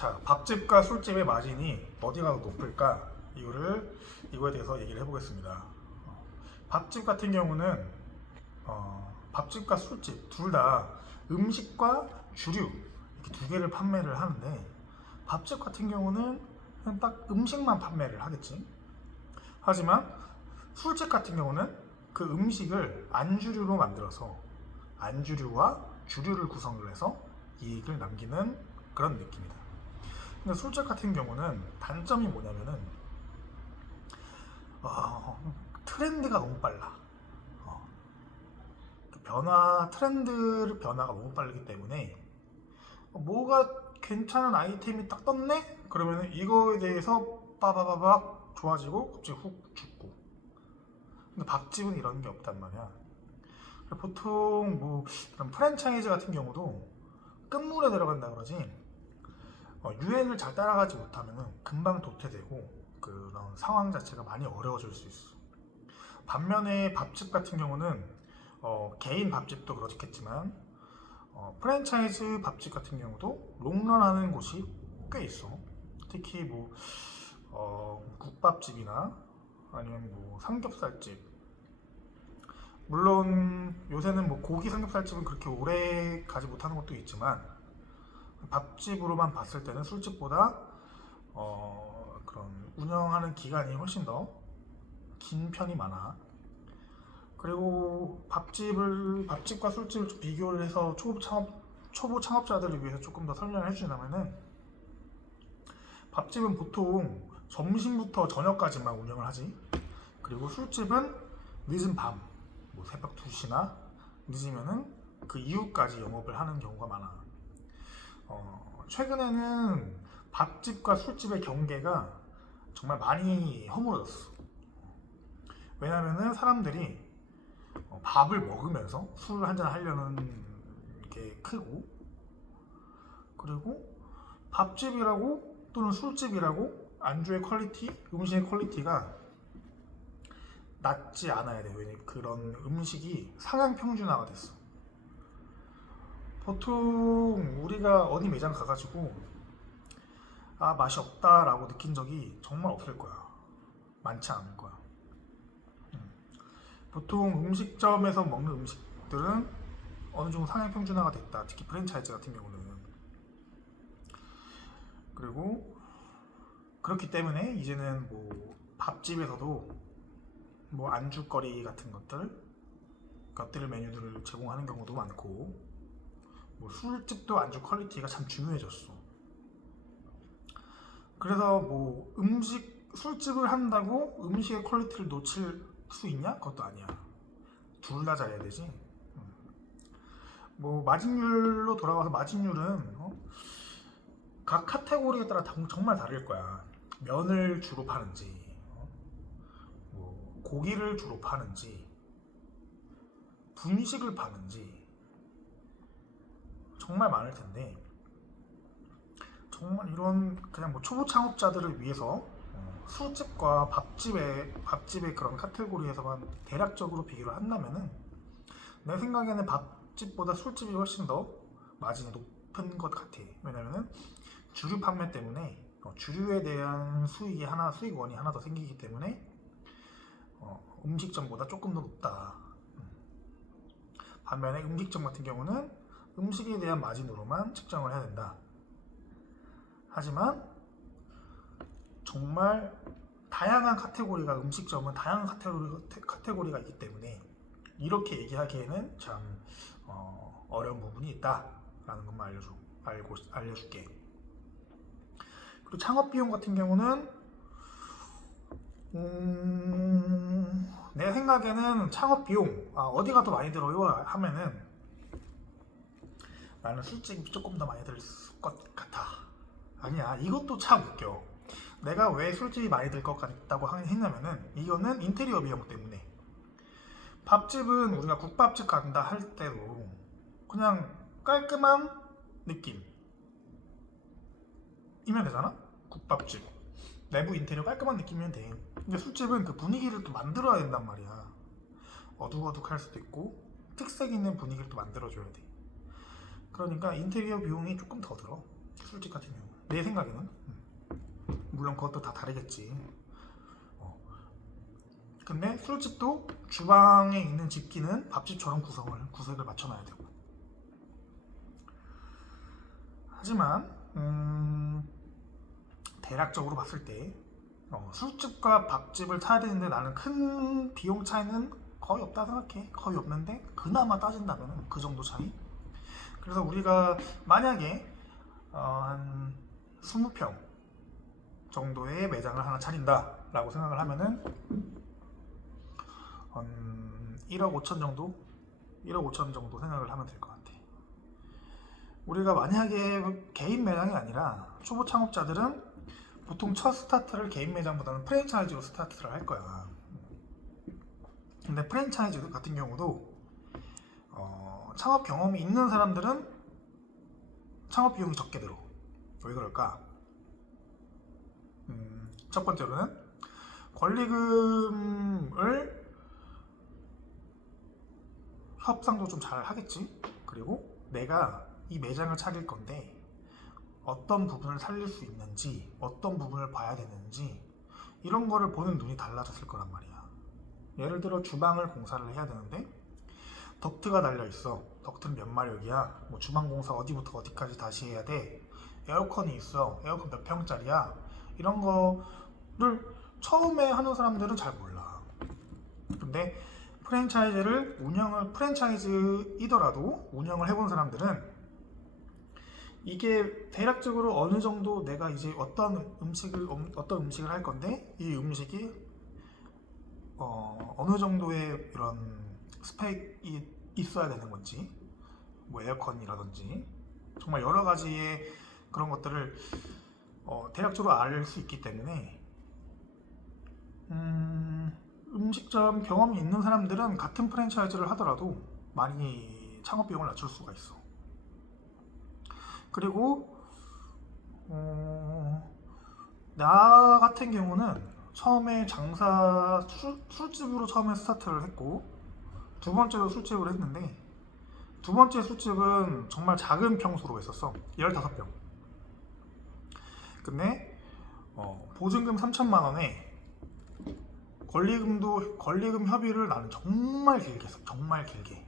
자, 밥집과 술집의 마진이 어디가 더 높을까? 이거에 대해서 얘기를 해보겠습니다. 밥집 같은 경우는 밥집과 술집 둘 다 음식과 주류 이렇게 두 개를 판매를 하는데, 밥집 같은 경우는 그냥 딱 음식만 판매를 하겠지. 하지만 술집 같은 경우는 그 음식을 안주류로 만들어서 안주류와 주류를 구성을 해서 이익을 남기는 그런 느낌이다. 근데 술집 같은 경우는 단점이 뭐냐면은 트렌드가 너무 빨라. 어, 트렌드 변화가 너무 빠르기 때문에 뭐가 괜찮은 아이템이 딱 떴네? 그러면은 이거에 대해서 빠바바박 좋아지고 갑자기 훅 죽고. 근데 밥집은 이런 게 없단 말이야. 보통 뭐 그런 프랜차이즈 같은 경우도 끝물에 들어간다 그러지, 유행을 잘 따라가지 못하면 금방 도태되고 그런 상황 자체가 많이 어려워질 수 있어. 반면에 밥집 같은 경우는 개인 밥집도 그렇겠지만 프랜차이즈 밥집 같은 경우도 롱런하는 곳이 꽤 있어. 특히 뭐 국밥집이나 아니면 뭐 삼겹살집. 물론 요새는 뭐 고기 삼겹살집은 그렇게 오래 가지 못하는 것도 있지만, 밥집으로만 봤을 때는 술집보다 그런 운영하는 기간이 훨씬 더 긴 편이 많아. 그리고 밥집과 술집을 좀 비교를 해서 초보 창업자들을 위해서 조금 더 설명을 해주자면은, 밥집은 보통 점심부터 저녁까지만 운영을 하지. 그리고 술집은 늦은 밤, 뭐 새벽 2시나 늦으면은 그 이후까지 영업을 하는 경우가 많아. 최근에는 밥집과 술집의 경계가 정말 많이 허물어졌어. 왜냐면은 사람들이 밥을 먹으면서 술을 한잔 하려는 게 크고, 그리고 밥집이라고 또는 술집이라고 안주의 퀄리티, 음식의 퀄리티가 낮지 않아야 돼. 왜냐면 그런 음식이 상향 평준화가 됐어. 보통 우리가 어디 매장 가가지고 맛이 없다라고 느낀 적이 정말 없을 거야. 많지 않을 거야. 보통 음식점에서 먹는 음식들은 어느 정도 상향 평준화가 됐다. 특히 프랜차이즈 같은 경우는. 그리고 그렇기 때문에 이제는 뭐 밥집에서도 뭐 안주거리 같은 것들 메뉴들을 제공하는 경우도 많고, 뭐 술집도 안주 퀄리티가 참 중요해졌어. 그래서 뭐 술집을 한다고 음식의 퀄리티를 놓칠 수 있냐? 그것도 아니야. 둘 다 잘해야 되지. 뭐 마진율로 돌아가서, 마진율은 각 카테고리에 따라 정말 다를 거야. 면을 주로 파는지, 뭐 고기를 주로 파는지, 분식을 파는지 정말 많을 텐데, 정말 이런 그냥 뭐 초보 창업자들을 위해서 술집과 밥집의 그런 카테고리에서만 대략적으로 비교를 한다면은, 내 생각에는 밥집보다 술집이 훨씬 더 마진이 높은 것 같아. 왜냐면은 주류 판매 때문에 주류에 대한 수익원이 하나 더 생기기 때문에 음식점보다 조금 더 높다. 반면에 음식점 같은 경우는 음식에 대한 마진으로만 측정을 해야 된다. 하지만 정말 다양한 카테고리가, 음식점은 다양한 카테고리가 있기 때문에 이렇게 얘기하기에는 참 어려운 부분이 있다라는 것만 알려줄게. 그리고 창업 비용 같은 경우는 내 생각에는 창업 비용 어디가 더 많이 들어요 하면은, 나는 술집이 조금 더 많이 들 것 같아. 아니야, 이것도 참 웃겨. 내가 왜 술집이 많이 들 것 같다고 했냐면은, 이거는 인테리어 비용 때문에. 밥집은 우리가 국밥집 간다 할 때도 그냥 깔끔한 느낌이면 되잖아. 국밥집 내부 인테리어 깔끔한 느낌이면 돼. 근데 술집은 그 분위기를 또 만들어야 된단 말이야. 어둑어둑할 수도 있고 특색 있는 분위기를 또 만들어줘야 돼. 그러니까 인테리어 비용이 조금 더 들어, 술집 같은 경우는. 내 생각에는. 물론 그것도 다 다르겠지. 근데 술집도 주방에 있는 집기는 밥집처럼 구색을 맞춰놔야 되고. 하지만 대략적으로 봤을 때 술집과 밥집을 타야 되는데 나는 큰 비용 차이는 거의 없다 생각해. 거의 없는데 그나마 따진다면 그 정도 차이. 그래서 우리가 만약에 한 20평 정도의 매장을 하나 차린다 라고 생각을 하면은 한 1억 5천 정도? 1억 5천 정도 생각을 하면 될 것 같아. 우리가 만약에 개인 매장이 아니라 초보 창업자들은 보통 첫 스타트를 개인 매장보다는 프랜차이즈로 스타트를 할 거야. 근데 프랜차이즈 같은 경우도 창업 경험이 있는 사람들은 창업 비용이 적게 들어. 왜 그럴까? 첫 번째로는 권리금을 협상도 좀 잘 하겠지. 그리고 내가 이 매장을 차릴 건데 어떤 부분을 살릴 수 있는지, 어떤 부분을 봐야 되는지 이런 거를 보는 눈이 달라졌을 거란 말이야. 예를 들어 주방을 공사를 해야 되는데 덕트가 달려 있어. 덕트는 몇 마력이야? 뭐 주방 공사 어디부터 어디까지 다시 해야 돼? 에어컨이 있어. 에어컨 몇 평짜리야? 이런 거를 처음에 하는 사람들은 잘 몰라. 근데 프랜차이즈이더라도 운영을 해본 사람들은 이게 대략적으로 어느 정도 내가 이제 어떤 음식을 할 건데 이 음식이 어느 정도의 이런 스펙이 있어야 되는 건지, 뭐 에어컨이라든지 정말 여러 가지의 그런 것들을 대략적으로 알 수 있기 때문에 음식점 경험이 있는 사람들은 같은 프랜차이즈를 하더라도 많이 창업 비용을 낮출 수가 있어. 그리고 나 같은 경우는 처음에 술집으로 처음에 스타트를 했고 두 번째도 술집을 했는데 두 번째 술집은 정말 작은 평수로 했었어. 15평. 근데 보증금 3천만 원에 권리금 협의를 나는 정말 길게 했어. 정말 길게.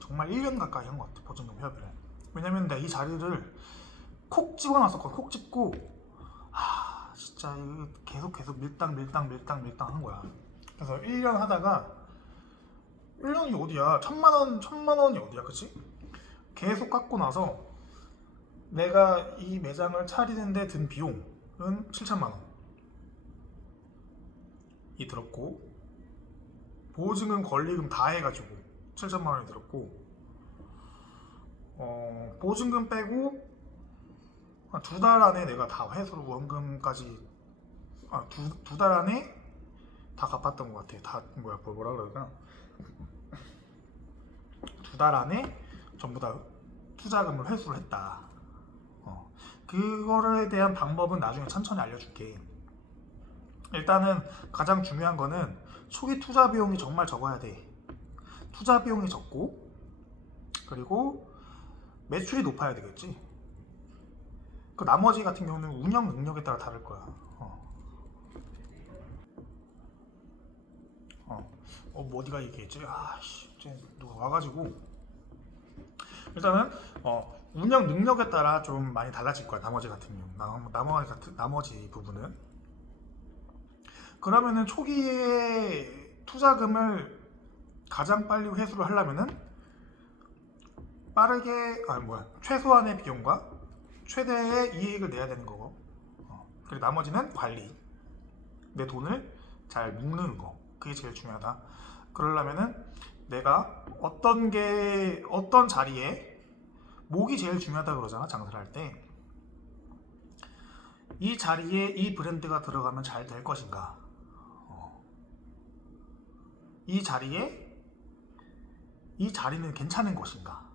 정말 1년 가까이 한 것 같아. 보증금 협의를. 왜냐면 내가 이 자리를 콕 집어놨었거든. 콕 집고 진짜 계속 밀당 한 거야. 그래서 1년 하다가 1년이 어디야? 천만 원이 어디야, 그치? 계속 깎고 나서 내가 이 매장을 차리는데 든 비용은 7천만 원이 들었고 보증금 권리금 다 해가지고 7천만 원이 들었고 보증금 빼고 한 2달 안에 내가 다 회수로 원금까지 두 달 안에 다 갚았던 것 같아. 다 뭐라 그러나 2달 안에 전부 다 투자금을 회수를 했다. 그거에 대한 방법은 나중에 천천히 알려줄게. 일단은 가장 중요한 거는 초기 투자 비용이 정말 적어야 돼. 투자 비용이 적고 그리고 매출이 높아야 되겠지. 그 나머지 같은 경우는 운영 능력에 따라 다를 거야. 뭐 어디가 얘기했지? 누가 와가지고 일단은 운영 능력에 따라 좀 많이 달라질 거야. 나머지 같은 경우 나머지 부분은. 그러면은 초기에 투자금을 가장 빨리 회수를 하려면은 최소한의 비용과 최대의 이익을 내야 되는 거고, 그리고 나머지는 관리, 내 돈을 잘 묶는 거, 그게 제일 중요하다. 그러려면은 내가 어떤 자리에 목이 제일 중요하다 그러잖아. 장사를 할 때 이 자리에 이 브랜드가 들어가면 잘 될 것인가, 이 자리는 괜찮은 것인가,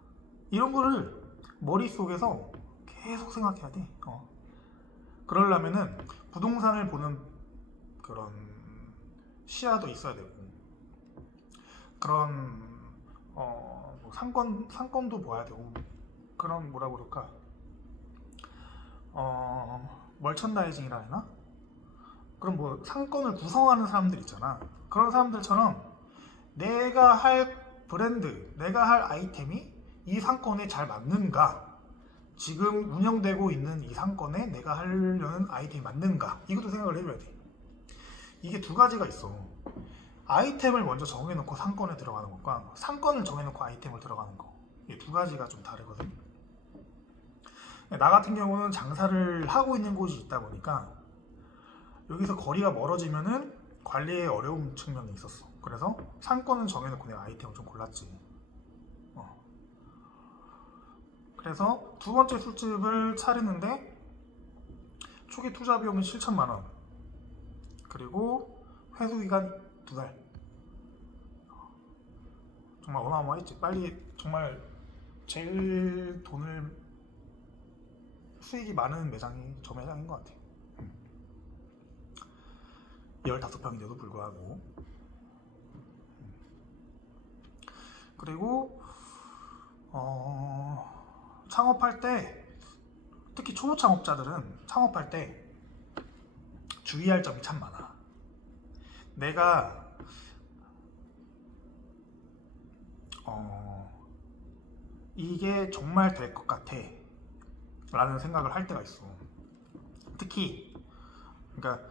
이런 거를 머릿속에서 계속 생각해야 돼. 그러려면은 부동산을 보는 그런 시야도 있어야 되고, 그런 뭐 상권도 봐야 되고 그런 뭐라 그럴까 멀천다이징이라 해나? 그럼 뭐 상권을 구성하는 사람들 있잖아. 그런 사람들처럼 내가 할 브랜드, 내가 할 아이템이 이 상권에 잘 맞는가? 지금 운영되고 있는 이 상권에 내가 하려는 아이템이 맞는가? 이것도 생각을 해줘야 돼. 이게 두 가지가 있어. 아이템을 먼저 정해놓고 상권에 들어가는 것과 상권을 정해놓고 아이템을 들어가는 거. 이게 두 가지가 좀 다르거든. 나 같은 경우는 장사를 하고 있는 곳이 있다 보니까 여기서 거리가 멀어지면은 관리에 어려운 측면이 있었어. 그래서 상권은 정해놓고 내가 아이템을 좀 골랐지. 그래서 두 번째 술집을 차리는데 초기 투자 비용은 7천만 원. 그리고 회수 기간 2달. 정말 어마어마했지. 빨리 정말 제일 수익이 많은 매장이 저 매장인 것 같아. 15평인데도 불구하고. 그리고 창업할 때 특히 초보 창업자들은 창업할 때 주의할 점이 참 많아. 내가 이게 정말 될 것 같아 라는 생각을 할 때가 있어. 특히 그러니까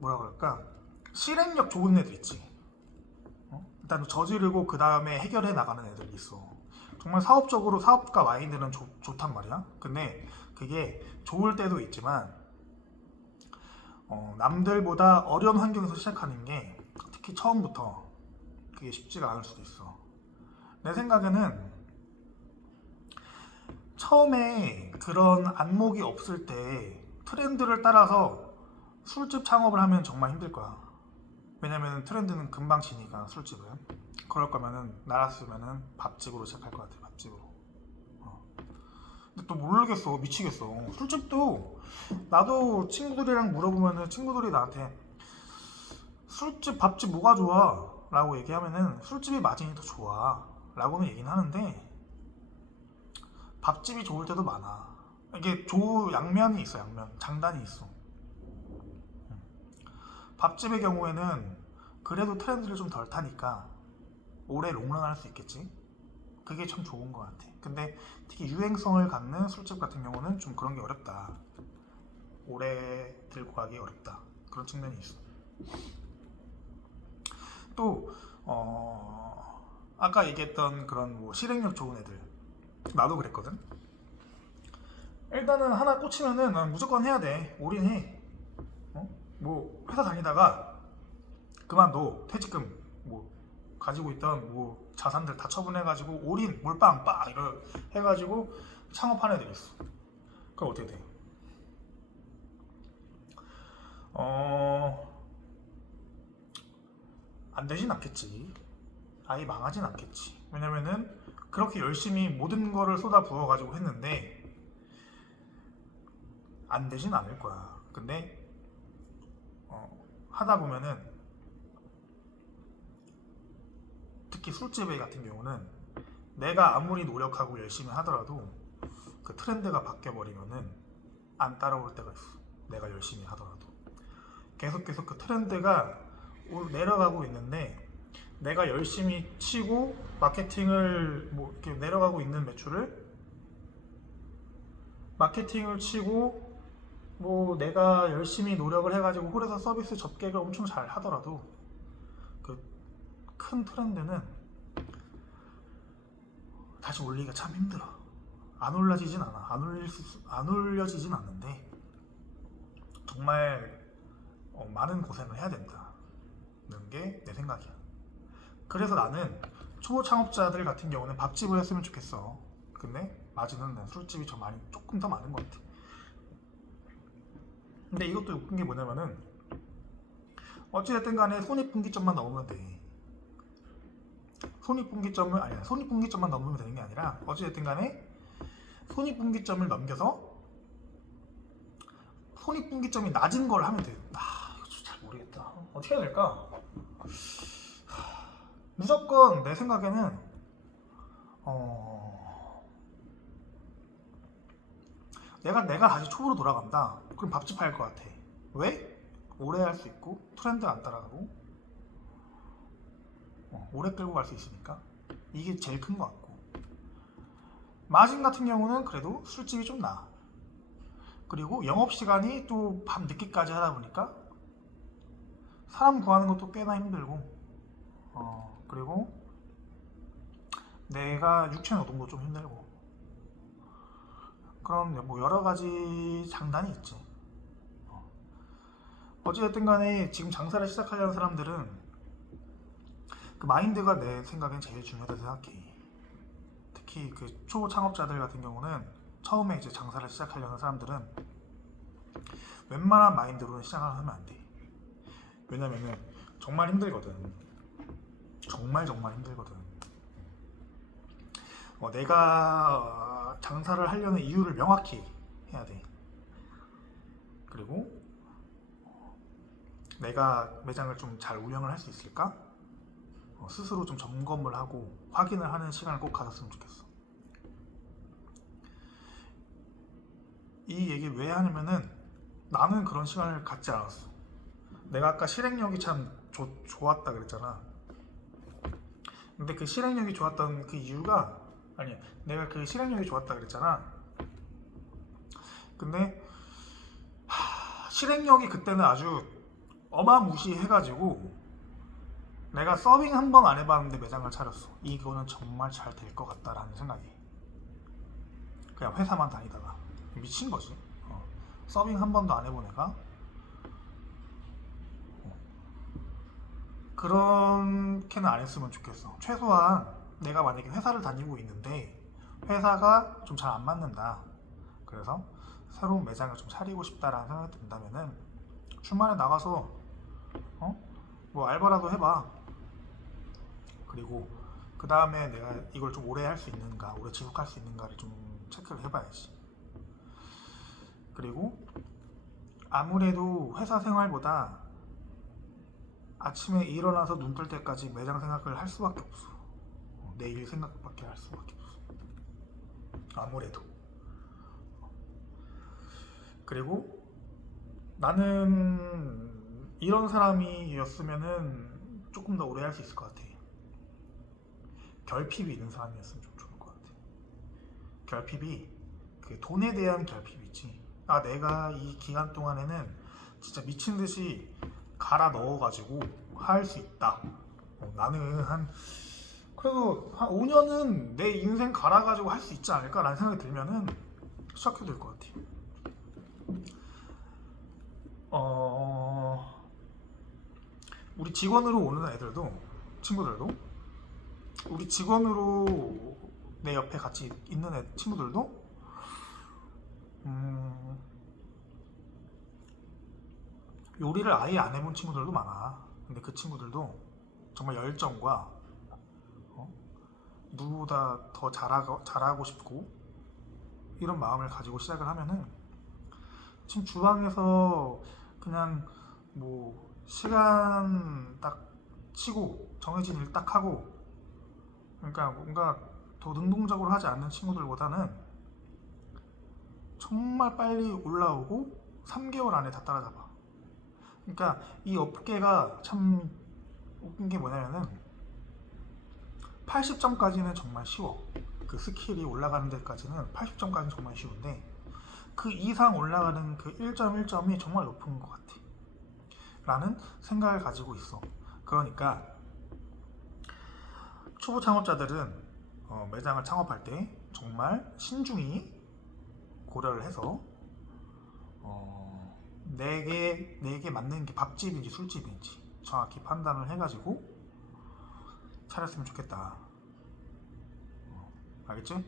뭐라 그럴까 실행력 좋은 애들 있지. 일단 저지르고 그 다음에 해결해 나가는 애들이 있어. 정말 사업적으로 사업가 마인드는 좋단 말이야. 근데 그게 좋을 때도 있지만 남들보다 어려운 환경에서 시작하는 게 특히 처음부터 그게 쉽지가 않을 수도 있어. 내 생각에는 처음에 그런 안목이 없을 때 트렌드를 따라서 술집 창업을 하면 정말 힘들 거야. 왜냐면 트렌드는 금방 지니까 술집은. 그럴 거면은 나랐으면은 밥집으로 시작할 것 같아. 밥집으로. 근데 또 모르겠어. 미치겠어. 술집도 나도 친구들이랑 물어보면은 친구들이 나한테 술집 밥집 뭐가 좋아? 라고 얘기하면은 술집이 마진이 더 좋아 라고는 얘기는 하는데 밥집이 좋을 때도 많아. 이게 양면이 있어. 양면 장단이 있어. 밥집의 경우에는 그래도 트렌드를 좀 덜 타니까 오래 롱런 할 수 있겠지. 그게 참 좋은 것 같아. 근데 특히 유행성을 갖는 술집 같은 경우는 좀 그런 게 어렵다. 오래 들고 가기 어렵다. 그런 측면이 있어. 또 아까 얘기했던 그런 뭐 실행력 좋은 애들 나도 그랬거든. 일단은 하나 꽂히면은 난 무조건 해야 돼. 올인해. 뭐 회사 다니다가 그만둬. 퇴직금 뭐 가지고 있던 뭐 자산들 다 처분해가지고 올인 몰빵 빡 이러 해가지고 창업하는 애들이 있어. 그럼 어떻게 돼? 안 되진 않겠지. 아예 망하진 않겠지. 왜냐면은 그렇게 열심히 모든 거를 쏟아 부어가지고 했는데 안 되진 않을 거야. 근데 하다 보면은 특히 술집에 같은 경우는 내가 아무리 노력하고 열심히 하더라도 그 트렌드가 바뀌어버리면은 안 따라올 때가 있어. 내가 열심히 하더라도 계속 그 트렌드가 내려가고 있는데 내가 열심히 치고 마케팅을 뭐 이렇게 내려가고 있는 마케팅을 치고 뭐 내가 열심히 노력을 해가지고 홀에서 서비스 접객을 엄청 잘 하더라도 그 큰 트렌드는 다시 올리기가 참 힘들어. 안 올려지진 않아. 안 올려지진 않는데 정말 많은 고생을 해야 된다는 게 내 생각이야. 그래서 나는 초보 창업자들 같은 경우는 밥집을 했으면 좋겠어. 근데 마진은 술집이 조금 더 많은 것 같아. 근데 이것도 웃긴 게 뭐냐면은 어찌됐든 간에 손익분기점만 넘으면 돼. 손익분기점만 넘으면 되는 게 아니라 어찌됐든 간에 손익분기점을 넘겨서 손익분기점이 낮은 걸 하면 돼. 이거 잘 모르겠다. 어떻게 해야 될까? 무조건 내 생각에는 내가 다시 초보로 돌아간다. 그럼 밥집 할 것 같아. 왜? 오래 할 수 있고 트렌드 안 따라가고 오래 끌고 갈 수 있으니까 이게 제일 큰 것 같고, 마진 같은 경우는 그래도 술집이 좀 나아. 그리고 영업시간이 또 밤 늦게까지 하다 보니까 사람 구하는 것도 꽤나 힘들고, 그리고 내가 육체 노동도 좀 힘들고, 그런 뭐 여러 가지 장단이 있지. 어찌됐든 간에 지금 장사를 시작하려는 사람들은 그 마인드가 내 생각엔 제일 중요하다고 생각해. 특히 그 초보 창업자들 같은 경우는 처음에 이제 장사를 시작하려는 사람들은 웬만한 마인드로는 시작을 하면 안 돼. 왜냐면은 정말 힘들거든. 정말 힘들거든. 내가 장사를 하려는 이유를 명확히 해야 돼. 그리고 내가 매장을 좀 잘 운영을 할 수 있을까? 스스로 좀 점검을 하고 확인을 하는 시간을 꼭 가졌으면 좋겠어. 이 얘기를 왜 하냐면은 나는 그런 시간을 갖지 않았어. 내가 아까 실행력이 참 좋았다 그랬잖아. 근데 그 실행력이 좋았던 그 이유가, 아니, 내가 그 실행력이 좋았다 그랬잖아. 근데 실행력이 그때는 아주 어마무시해가지고 내가 서빙 한 번 안 해봤는데 매장을 차렸어. 이거는 정말 잘 될 것 같다라는 생각이. 그냥 회사만 다니다가 미친 거지. 서빙 한 번도 안 해본 애가 그렇게는 안 했으면 좋겠어. 최소한 내가 만약에 회사를 다니고 있는데 회사가 좀 잘 안 맞는다, 그래서 새로운 매장을 좀 차리고 싶다라는 생각이 든다면은 주말에 나가서 뭐 알바라도 해봐. 그리고 그 다음에 내가 이걸 좀 오래 할 수 있는가, 오래 지속할 수 있는가를 좀 체크를 해봐야지. 그리고 아무래도 회사 생활보다 아침에 일어나서 눈 뜰 때까지 매장 생각을 할 수밖에 없어. 내일 생각밖에 할 수밖에 없어. 아무래도. 그리고 나는 이런 사람이었으면은 조금 더 오래 할 수 있을 것 같아. 결핍이 있는 사람이었으면 좀 좋을 것 같아. 결핍이 그 돈에 대한 결핍이 있지. 내가 이 기간 동안에는 진짜 미친 듯이 갈아 넣어가지고 할 수 있다. 나는 그래도 한 5년은 내 인생 갈아가지고 할 수 있지 않을까라는 생각이 들면은 시작해도 될 것 같아. 우리 직원으로 오는 애들도, 친구들도, 우리 직원으로 내 옆에 같이 있는 친구들도 요리를 아예 안 해본 친구들도 많아. 근데 그 친구들도 정말 열정과 누구보다 더 잘하고 싶고 이런 마음을 가지고 시작을 하면은 지금 주방에서 그냥 뭐 시간 딱 치고 정해진 일 딱 하고, 그러니까 뭔가 더 능동적으로 하지 않는 친구들보다는 정말 빨리 올라오고 3개월 안에 다 따라잡아. 그러니까 이 업계가 참 웃긴 게 뭐냐면은 80점까지는 정말 쉬워. 그 스킬이 올라가는 데까지는 80점까지는 정말 쉬운데 그 이상 올라가는 그 1점 1점이 정말 높은 것 같아 라는 생각을 가지고 있어. 그러니까 초보 창업자들은 매장을 창업할 때 정말 신중히 고려를 해서 내게 맞는 게 밥집인지 술집인지 정확히 판단을 해가지고 차렸으면 좋겠다. 알겠지?